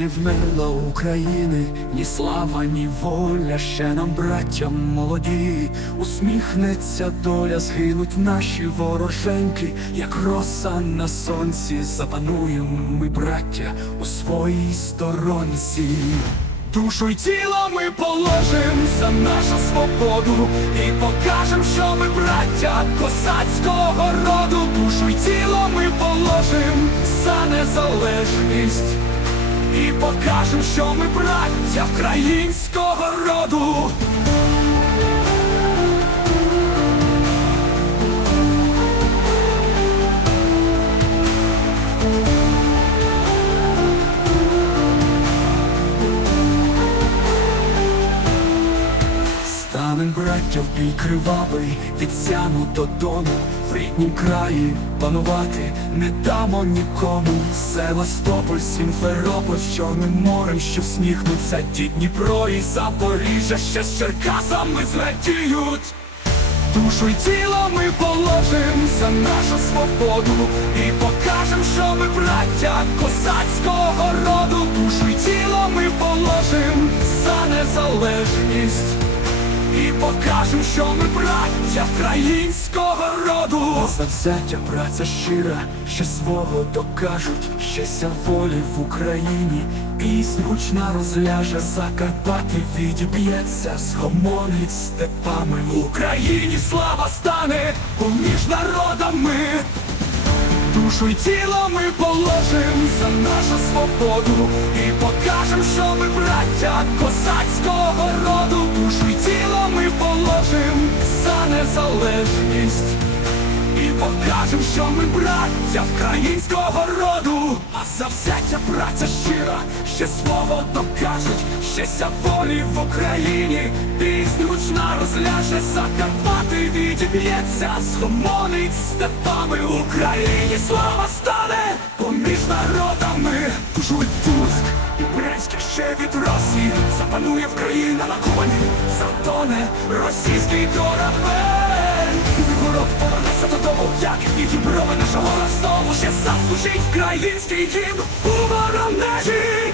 не вмерла України, ні слава, ні воля, ще нам, браттям молоді, усміхнеться доля, згинуть наші вороженьки, як роса на сонці, запануємо ми, браття, у своїй сторонці. Душу й тіло ми положим за нашу свободу і покажем, що ми браття косацького роду. Душу й тіло ми положим за незалежність і покажем, що ми браття українського роду. Станем браття в бій кривавий, від сяну додому, в краї панувати не дамо нікому. Севастополь, Сімферополь, з Чорним морем, що всміхнуться ті Дніпро і Запоріжжя, ще з Черкасами зрадіють. Душу й тіло ми положим за нашу свободу і покажем, що ми браття козацького роду. Душу й тіло ми положим за незалежність і покажем, що ми браття українського роду. Завзяття праця щира, ще свого докажуть, щастя волі в Україні, піснь гучна розляже, Закарпати відіб'ється, схомонить степами. В Україні слава стане поміж народами. Душу й тіло ми положим за нашу свободу і покажем, що ми браття козацького роду. Незалежність. І покажем, що ми браття українського роду. А завзяття праця щира, ще слово докажуть, щастя волі в Україні, піснь гучна розляже, Закарпати відіб'ється, схомонить степами Україні. Слава стане поміж народами, Жуй Турськ і Брянськ ще від Росії. Запанує в країна на Кубані, затоне російський корабель. Ворог повернеться додому, як і діброви нашого Ростову Ще заслужить український гімн у воронежі.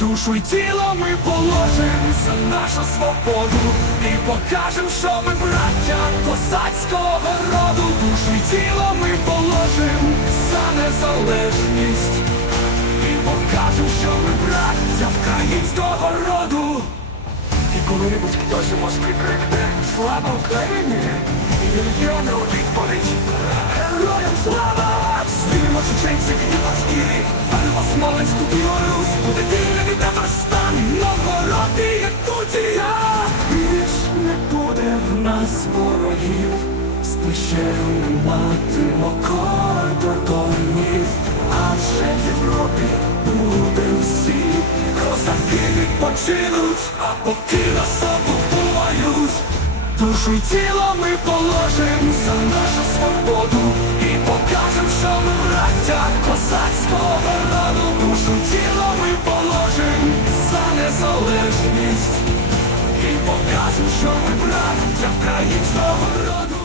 Душу й тіло ми положим за нашу свободу І покажем, що ми браття козацького роду. Душу й тіло ми положим за незалежність І покажем, що ми браття українського роду коли-небудь хтось у Москві Слава Україні! І мільйони у відповідь Героям слава! Звільнимо чеченців і Башкірі Верва Смоленську Білорусь Буде вільний від Татарстан. Новгород і Якутія. Більш не буде в нас ворогів. З плечем не матимо відпочинуть, а поки нас окупують Душу й тіло ми положим за нашу свободу І покажем, що ми браття козацького роду Душу тіло ми положим за незалежність І покажем, що ми браття українського роду